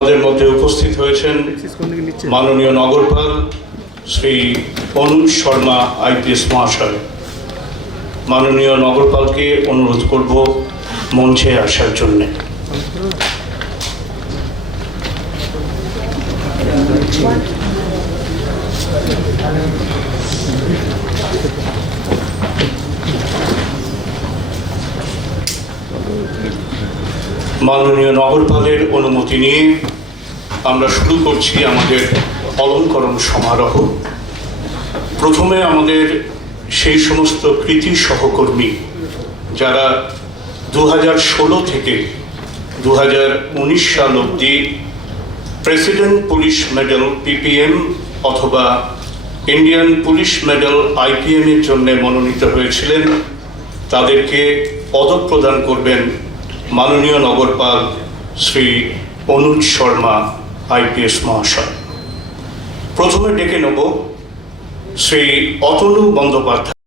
আমাদের মধ্যে উপস্থিত হয়েছেন মাননীয় নগরপাল শ্রী অনুজ শর্মা আইপিএস মহাশয়। মাননীয় নগরপালকে অনুরোধ করব মঞ্চে আসার জন্য। মাননীয় নগরপালের অনুমতি নিয়ে আমরা শুরু করছি আমাদের অলঙ্করণ সমারোহ। প্রথমে আমাদের সেই সমস্ত কৃতি সহকর্মী যারা 2016 থেকে 2019 সাল অবধি প্রেসিডেন্ট পুলিশ মেডেল পিপিএম অথবা ইন্ডিয়ান পুলিশ মেডেল আইপিএম এর জন্য মনোনীত হয়েছিলেন, তাদেরকে পদক প্রদান করবেন মাননীয় নগরপাল শ্রী অনুজ শর্মা আইপিএস মহাশয়। প্রথমে ডেকে নেব Shri Atanu Bandyopadhyay,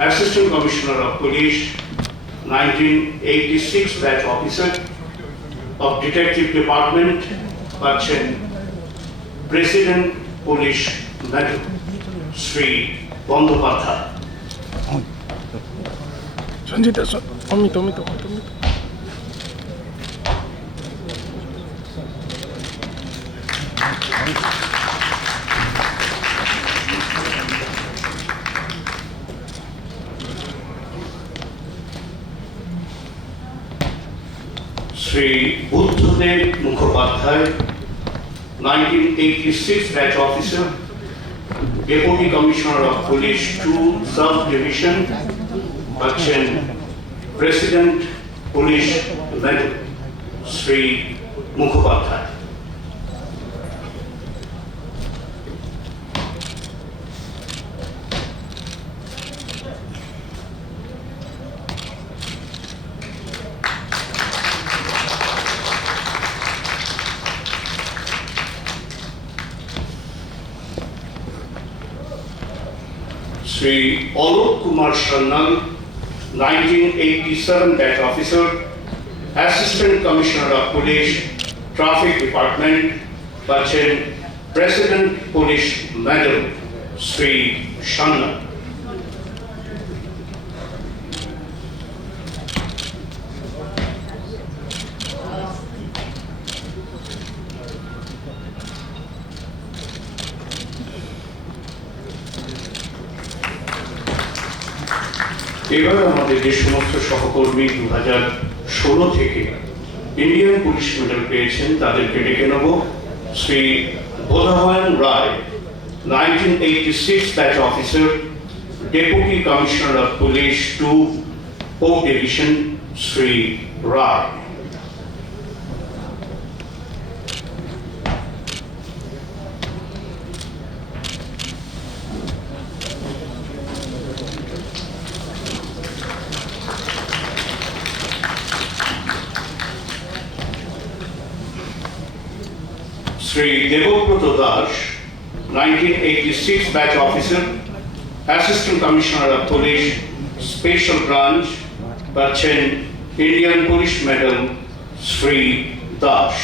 assistant commissioner of police, 1986 batch officer of detective department, পাচ্ছেন president police medal Shri Bandyopadhyay. Sanjita Amit Shri Buddhadeb Mukhopadhyay, 1986 batch officer, deputy commissioner of police 2 sub division, পাচ্ছেন president police medal Shri Mukhopadhyay. Shri Alok Kumar Sanyal, 1987 batch officer, Assistant Commissioner of Police, Traffic Department, পাচ্ছেন President Police Medal Shri সান্যাল। এবার আমাদের যে সমস্ত সহকর্মী 2016 থেকে Indian police medal পেয়েছেন তাদেরকে ডেকে নেব। Shri Bodhayan Ray, 1986 batch officer, deputy commissioner of police 2 port division Shri Ray. Shri Debabrata Das, 1986 batch officer, assistant commissioner of police special branch, পাচ্ছেন Indian police medal Shri Das.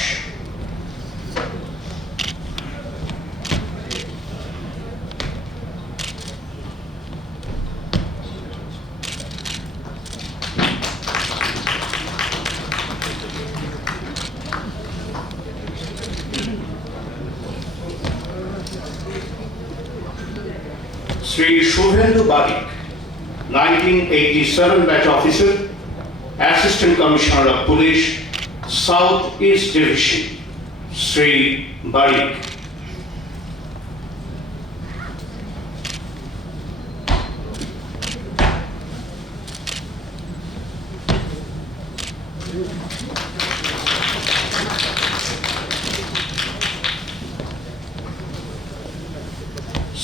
Shri Shubhendu Barik, 1987 batch officer, Assistant Commissioner of Police, South East Division, Shri Barik.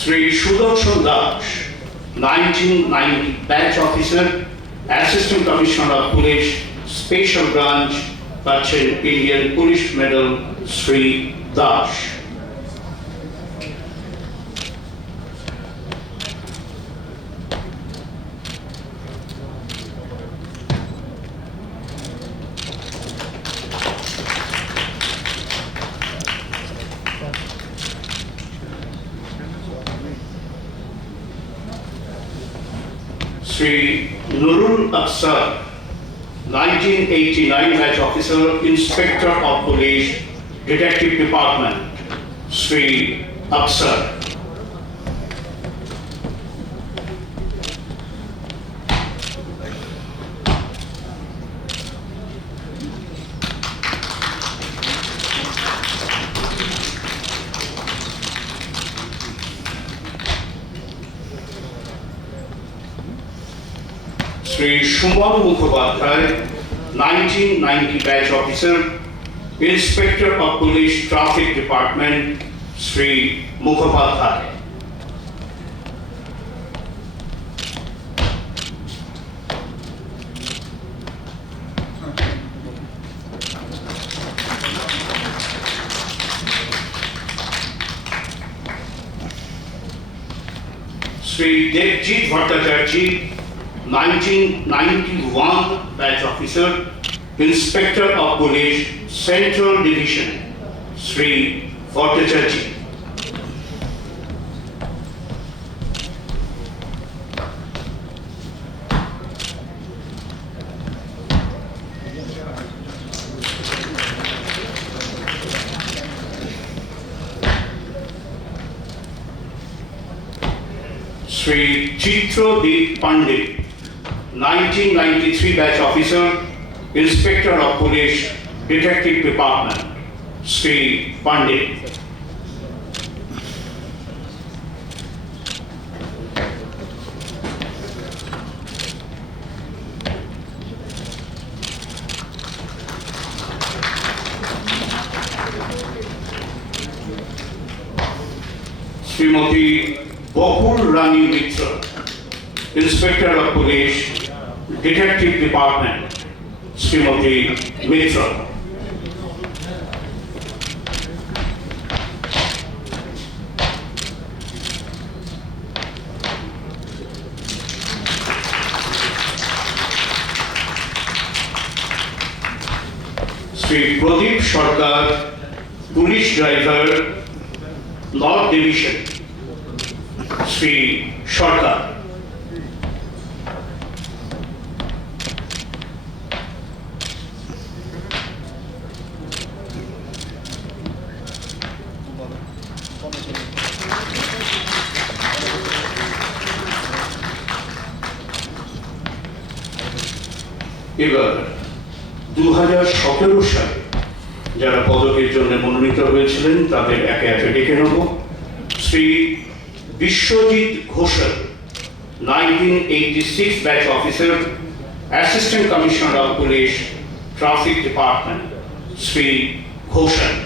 শ্রী Sudarshan দাস, 1990 batch officer, Assistant Commissioner of Police, Special Branch, পাচ্ছেন Indian police medal Shri Das. Sri Nurul Aksar, 1989 batch officer, Inspector of Police, Detective Department, Sri Aksar. Sri Shuman Mukhopadhyay, 1990 batch officer, Inspector of Police, Traffic Department, Sri Mukhopadhyay. Sri Devjit Bhattacharya, 1991 batch officer, Inspector of Police, Central Division, Sri Bhattacharya. Sri Chitradeep Pandit, 1993 batch officer, Inspector of Police, Detective Department, Sri Pandit. Srimati Bakul Rani Mitra, Inspector of Police, Detective Department, Srimati Mitra. Sri Pradeep Sarkar, Police Driver, North Division, Sri Sarkar. এবার 2017 সালে যারা পদকের জন্য মনোনীত হয়েছিলেন তাদের একে একে ডেকে নেব। শ্রী বিশ্বজিৎ ঘোষাল, 1986 batch officer, Assistant Commissioner of Police, Traffic Department, Sri Ghoshal.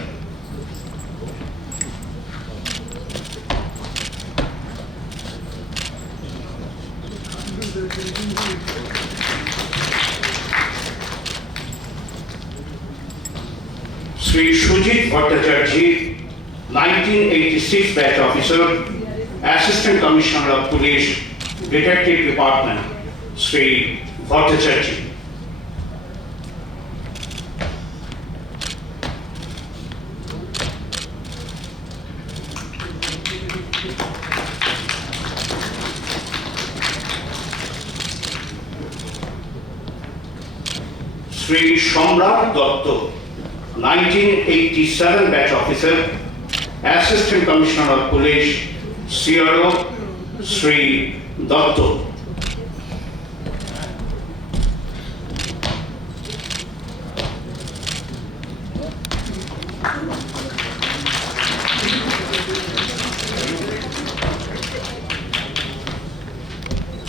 Sri Shujit Bhattacharya, 1986 batch officer, Assistant Commissioner of Police, Detective Department, Sri Bhattacharya. Sri Shamrat Datta, 1987 batch officer, Assistant Commissioner of Police, CRO, Sri Datta.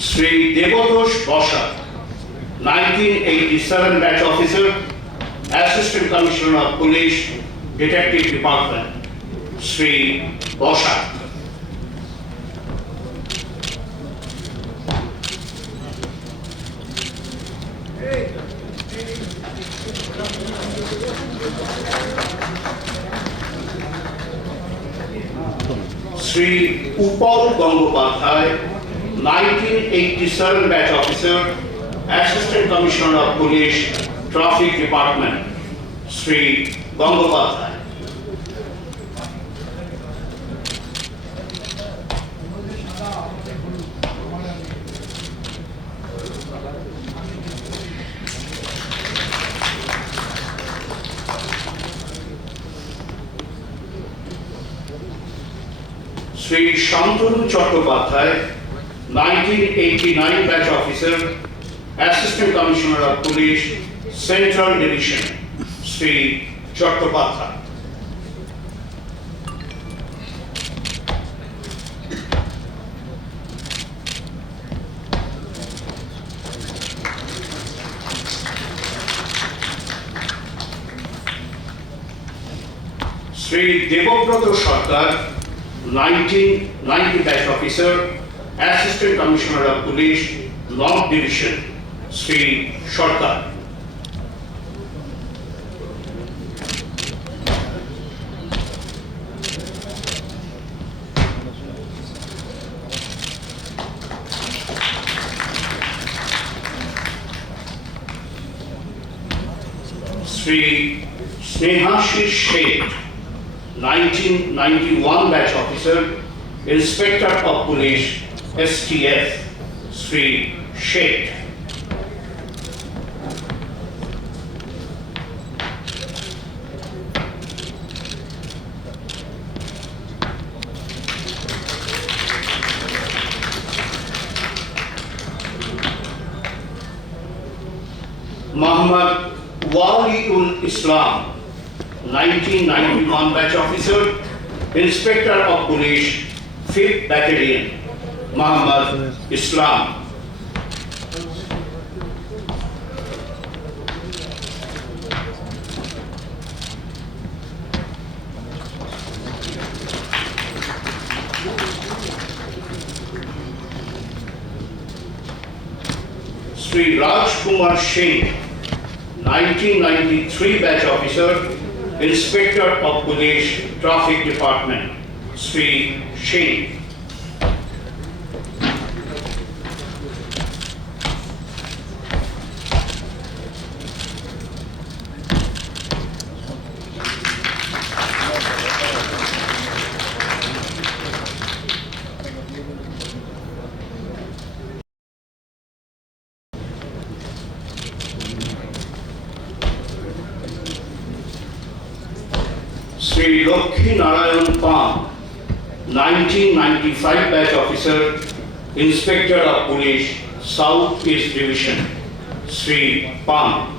Sri Devotosh Bosha, 1987 batch officer, Assistant Commissioner of Police, Detective Department, Sri Bosha. Sri Upal Gangopadhyay, 1987 batch officer, Assistant Commissioner of Police, Traffic Department, Sri Gangopadhyay. Sri Shantanu Chattopadhyay, 1989 batch officer, Assistant Commissioner of Police, Central Division, Sri Chattopadhyay. Sri Devobroto Sarkar, 1990 batch officer, Assistant Commissioner of Police, North Division, Sri Sarkar. Sri Snehashis Sheth, 1991 batch officer, Inspector of Police, STF, Sri Sheth. Muhammad Waliul Islam, 1991 batch officer, Inspector of Police, 5th Battalion, Muhammad Islam. Sri Rajkumar Singh, 1993 batch officer, Inspector of Police, Traffic Department, Sri Singh. Sri Lokhi Narayan Pan, 1995 batch officer, Inspector of Police, South East Division, Sri Pan.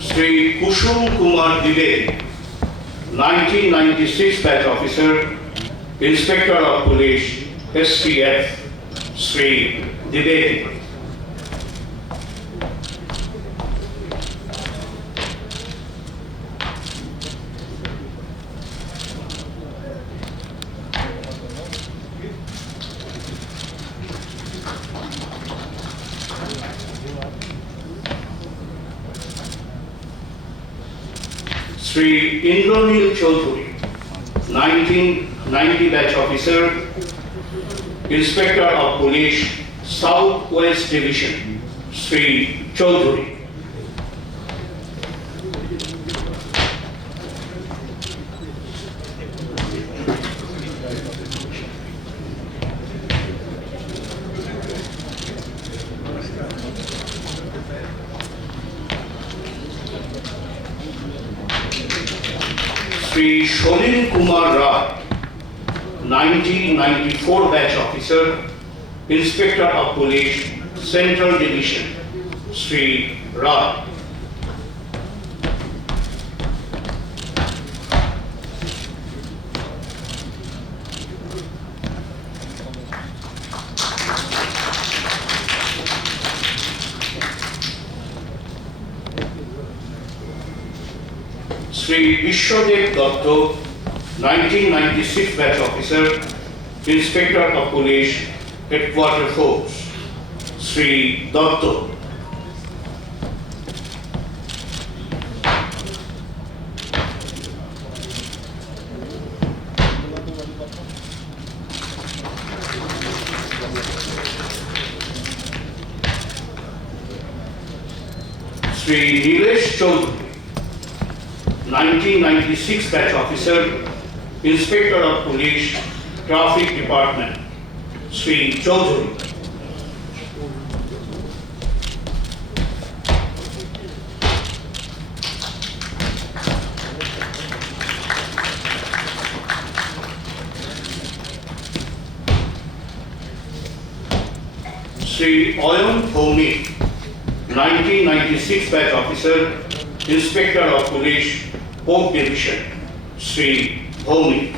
Sri Kushum Kumar Dibey, 1996 batch officer, Inspector of Police, STF, Sri Dibey. Sri Indranil Chaudhary, 1990 batch officer, Inspector of Police, South West Division, Sri Chaudhary. Sri Sholin Kumar Rai, 1994 batch officer, Inspector of Police, Central Division, Sri Rai. Sri Vishwadev Datta, 1996 batch officer, Inspector of Police, Headquarter Force, Sri Datta. Sri Nilesh Chaudhary, 1996 batch officer, Inspector of Police, Traffic Department, Sri Chaudhary. Sri Oyam Bhomik, 1996 batch officer, Inspector of Police, Port Division, Sri Bhomik.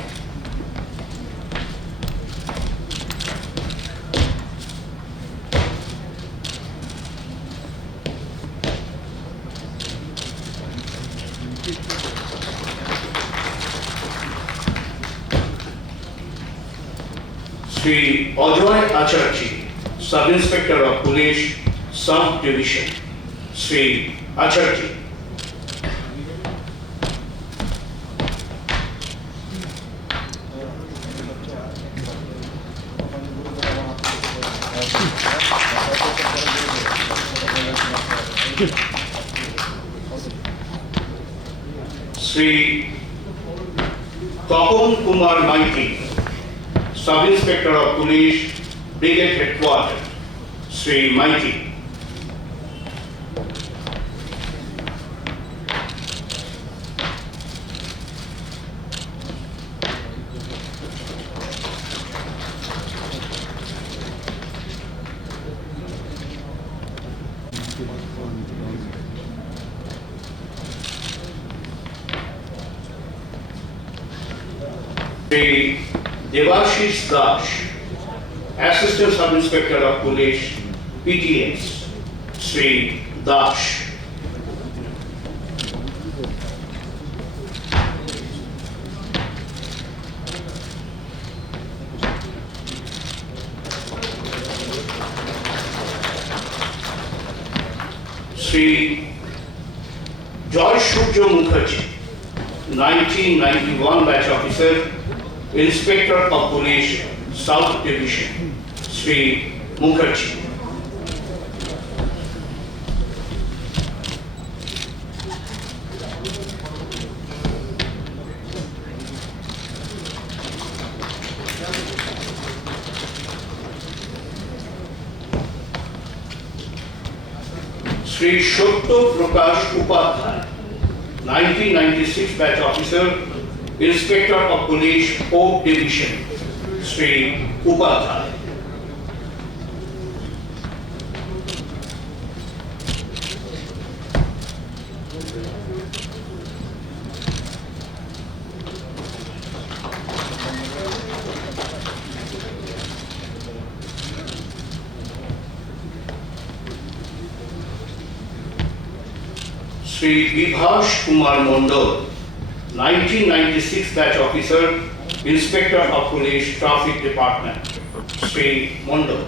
Sri Ajoy Acharjee, Sub-Inspector of Police, Sub-Division, Sri Acharjee. Sri Tapon Kumar Maiti, Sub-Inspector of Police, Brigade Headquarters, Sri Maiti. Sri Devashish Das, Assistant Sub-Inspector of Police, PTS, Sri Das. Sri Joy Shubjo Mukherjee, 1991 batch officer, Inspector of Police, South Division, Sri Mukherjee. Sri Shotto Prakash Upadhyay, 1996 batch officer, Inspector of Police, Port Division, Sri Upadhyay. Sri Vibhash Kumar Mondal, 1996 batch officer, Inspector of Police, Traffic Department, Sri Mondal.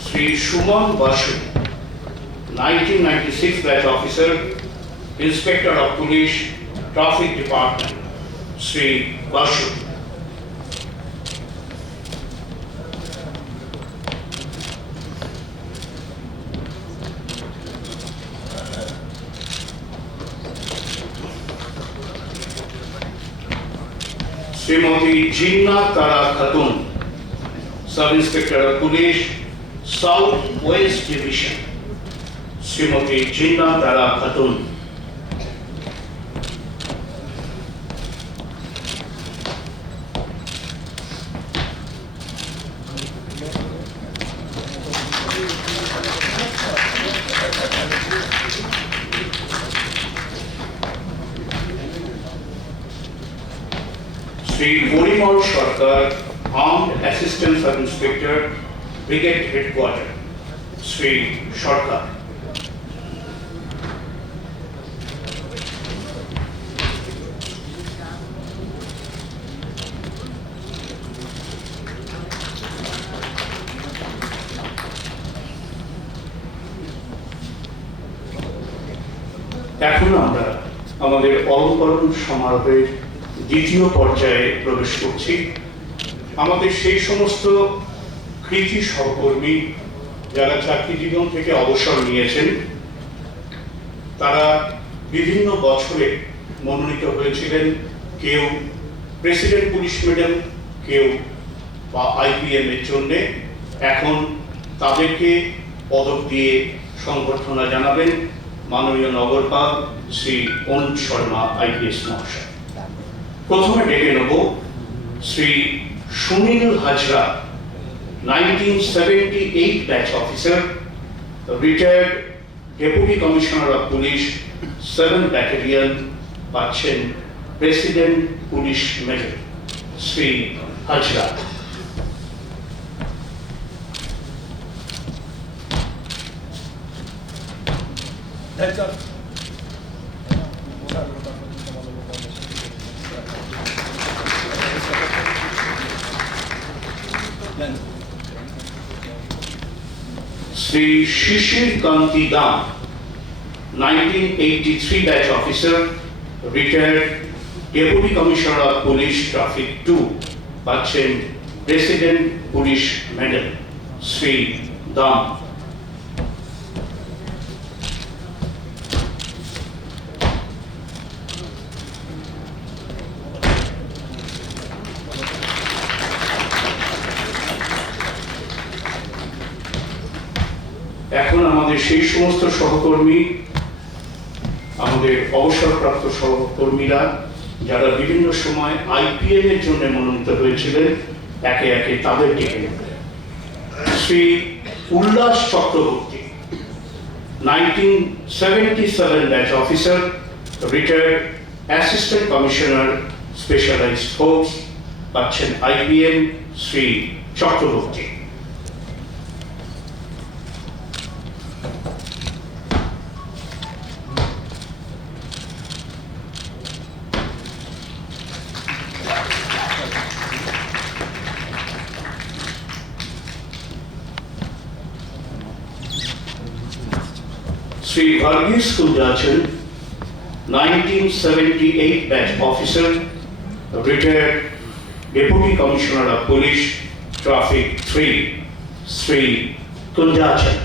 Sri Shuman Basu, 1996 batch officer, Inspector of Police, Traffic Department, Sri Basu. Srimati Jinna Tara Khatun, Sub-Inspector of Police, South West Division, Srimati Jinna Tara Khatun. Sri Porimal Sarkar, Armed Assistant Sub-Inspector, Brigade Headquarters, Sri Sarkar. এখন আমরা আমাদের অলঙ্করণ সমারোহের দ্বিতীয় পর্যায়ে প্রবেশ করছি। আমাদের সেই সমস্ত কৃতি সহকর্মী যারা চাকরি জীবন থেকে অবসর নিয়েছেন, তারা বিভিন্ন বছরে মনোনীত হয়েছিলেন, কেউ প্রেসিডেন্ট পুলিশ মেডেল, কেউ বা IPM এর জন্যে। এখন তাদেরকে পদক দিয়ে সংবর্ধনা জানাবেন মাননীয় নগরপাল শ্রী অনুজ শর্মা IPS মহাশয়। প্রথমে ডেকে নেব Shri Sunil Hazra, 1978 batch officer, retired deputy commissioner of police 7 battalion, পাচ্ছেন president police medal. Shri Hazra. Shri Shishir Kanti Dam, 1983 batch officer, retired deputy commissioner of police traffic 2, পাচ্ছেন প্রেসিডেন্ট পুলিশ মেডেল। শ্রী দাম। এখন আমাদের সেই সমস্ত সহকর্মী, আমাদের অবসরপ্রাপ্ত সহকর্মীরা যারা বিভিন্ন সময় IPM এর জন্য মনোনীত হয়েছিলেন, একে একে তাদের ডেকে নেবেন। Shri Ullas Chakraborty, 1977 batch officer, retired assistant commissioner specialised force, পাচ্ছেন IPM। Shri Chakraborty. Shri Varghese Kunjachan, 1978 batch officer, retired deputy commissioner of police traffic 3, Shri Kunjachan.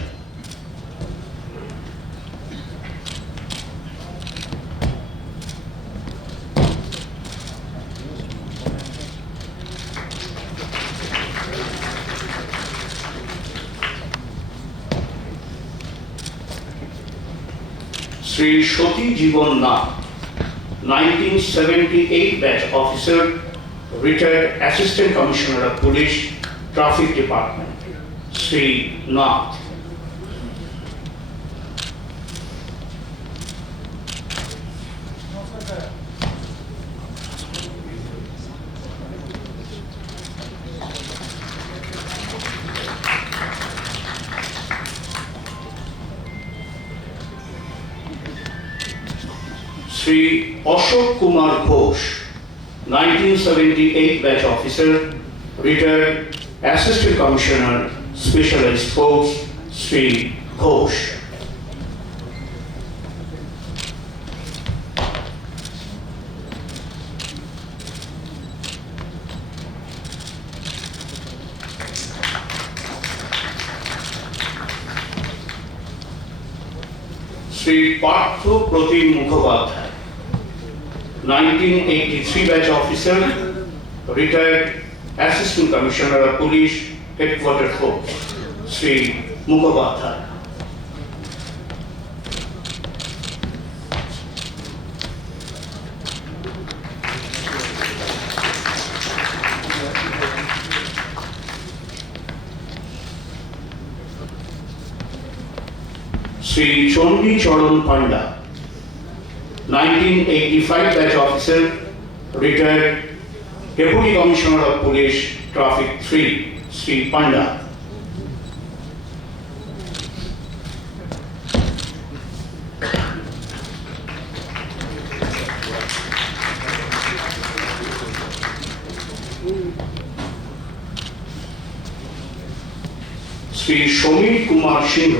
Shri Sati Jiban Nath, 1978 batch officer, retired assistant commissioner of police traffic department. Shri Nath. Shri Ashok Kumar Ghosh, 1978 batch officer, retired assistant commissioner specialised force. Shri Ghosh. Shri Partha Pratim Mukhopadhyay, 1983 batch officer, retired assistant commissioner of police headquarter force. Shri Mukhopadhyay. Shri Chandi Charan Panda, 1985 batch officer, retired deputy commissioner of police traffic 3, Shri Panda. Shri Samir Kumar Singh,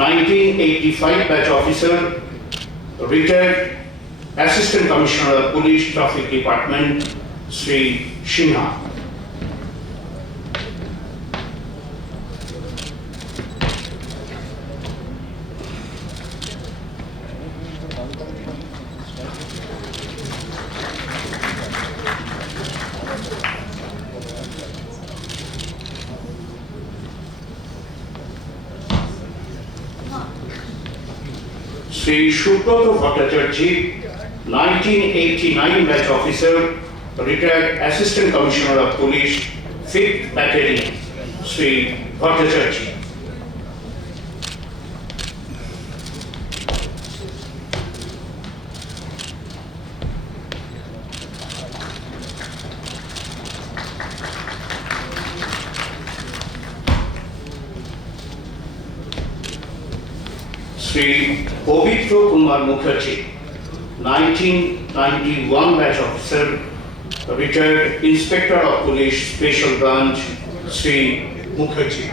1985 batch officer, retired Assistant Commissioner of Police Traffic Department, Sri Sinha. Sri Shubhrat Bhattacharjee, 1989 batch officer, retired Assistant Commissioner of Police, 5th Battalion, Sri Bhattacharjee. Sri Pavitra Kumar Mukherjee, 1991 batch officer, retired Inspector of Police Special Branch, Sri Mukherjee.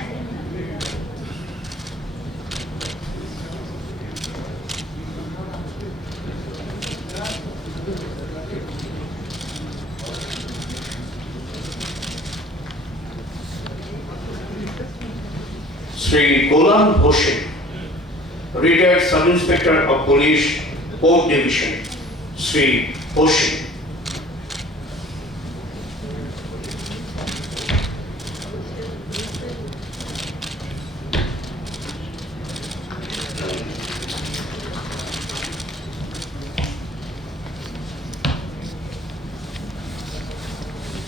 Sri Golan Hossain, retired Sub-Inspector of Police, Port Division, Sri Hossain.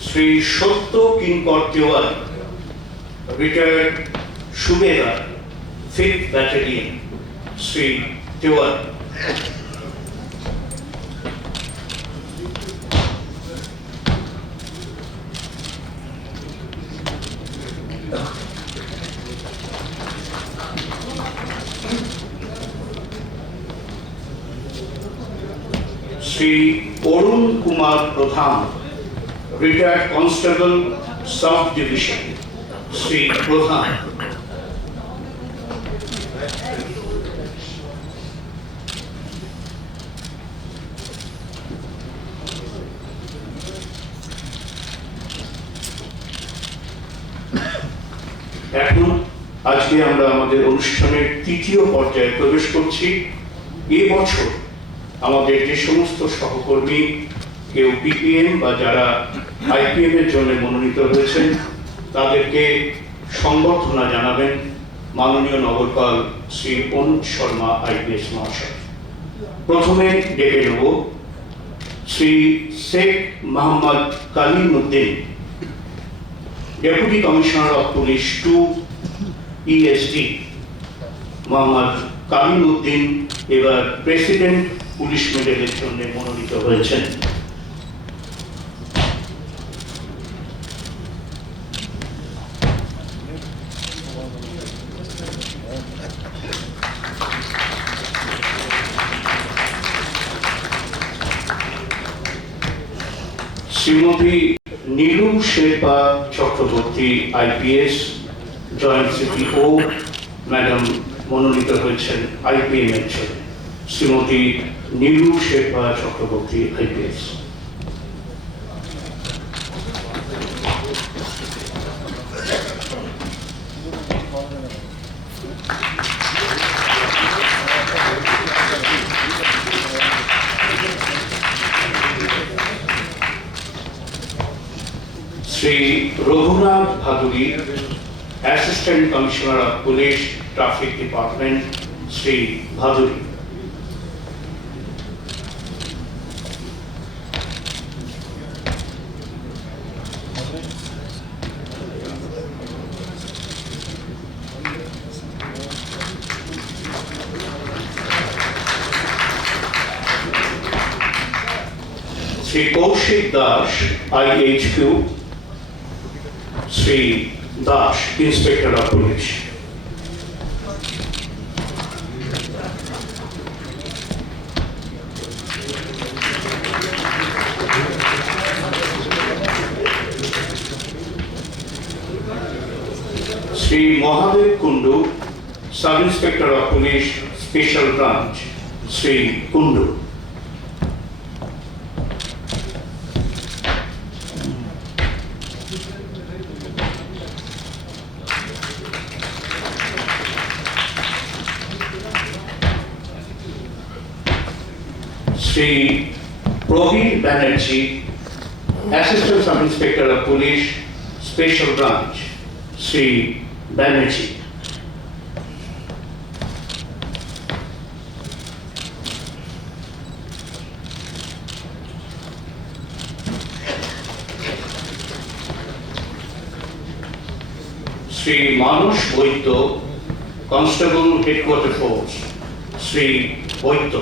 Sri Shotto Kinkor Tiwari, retired Subedar, 5th Battalion, Sri Tiwari. Sri Arun Kumar Pradhan, retired Constable, South Division, Sri Pradhan. এখন আজকে আমরা আমাদের অনুষ্ঠানের তৃতীয় পর্যায়ে প্রবেশ করছি। এই বছর আমাদের যে সমস্ত সহকর্মী কেউ পিপিএম বা যারা আইপিএম এর জন্য মনোনীত হয়েছেন তাদেরকে সংবর্ধনা জানাবেন মাননীয় নগরপাল শ্রী অনুজ শর্মা আইপিএস মহাশয়। প্রথমে ডেকে নেব Shri Sheikh Mohammad Kalimuddin, deputy commissioner of police 2 ESD। Mohammad Kalimuddin এবার প্রেসিডেন্ট পুলিশ মেডেলের জন্য মনোনীত হয়েছেন। Shrimati Nilu Sherpa Chakraborty IPS, joint CPO madam মনোনীত হয়েছেন আইপিএম এর জন্য। Shrimati Nilu Sherpa Chakraborty IPS. Shri Raghunath Bhaduri, assistant commissioner of police traffic department, Shri Bhaduri. Shri Kaushik Das, IHQ, Shri Das, inspector of police. Shri Mahadev Kundu, sub inspector of police, special branch, Shri Kundu. Shri Prabir Banerjee, assistant sub inspector of police, special branch, Shri Banerjee. Shri Manas Baidya, constable headquarter force, Shri Baidya.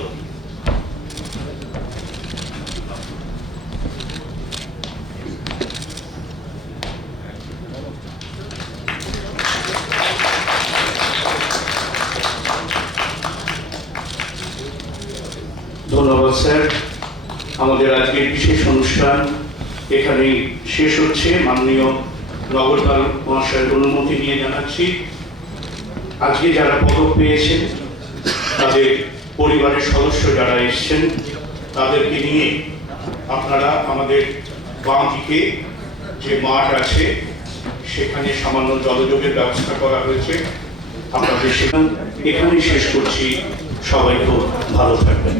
ধন্যবাদ sir. আমাদের আজকের বিশেষ অনুষ্ঠান এখানেই শেষ হচ্ছে। মাননীয় নগরপাল মহাশয়ের অনুমতি নিয়ে জানাচ্ছি, আজকে যারা পদক পেয়েছেন তাদের পরিবারের সদস্য যারা এসছেন তাদেরকে নিয়ে আপনারা আমাদের বাম দিকে যে মাঠ আছে সেখানে সামান্য জলযোগের ব্যবস্থা করা হয়েছে, আপনাদের সেখানে এখানেই শেষ করছি। সবাই খুব ভালো থাকবেন।